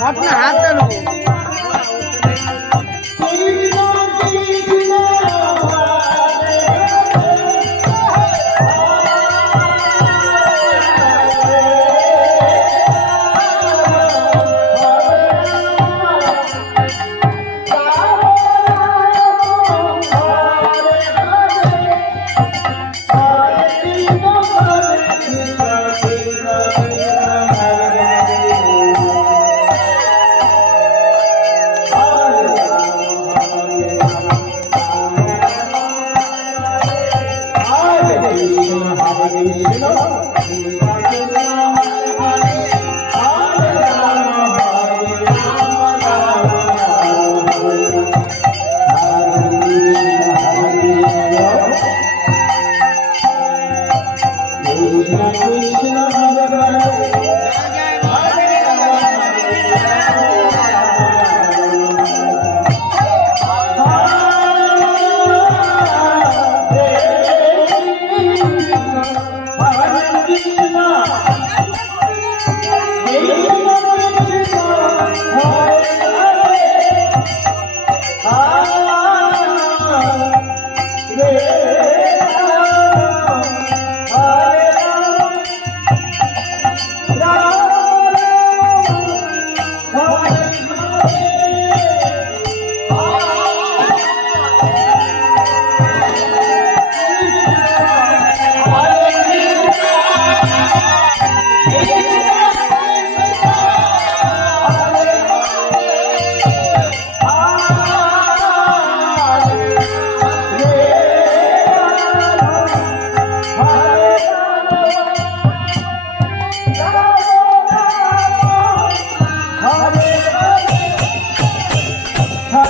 பாட்டுனா ஹாத்தான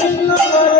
Krishna Hare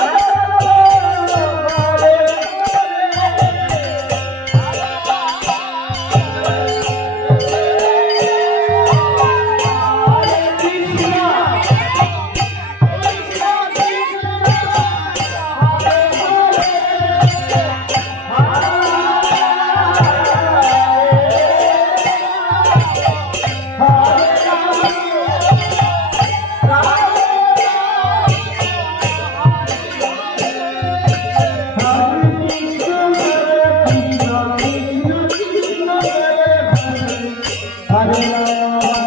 Thank you. Hallelujah.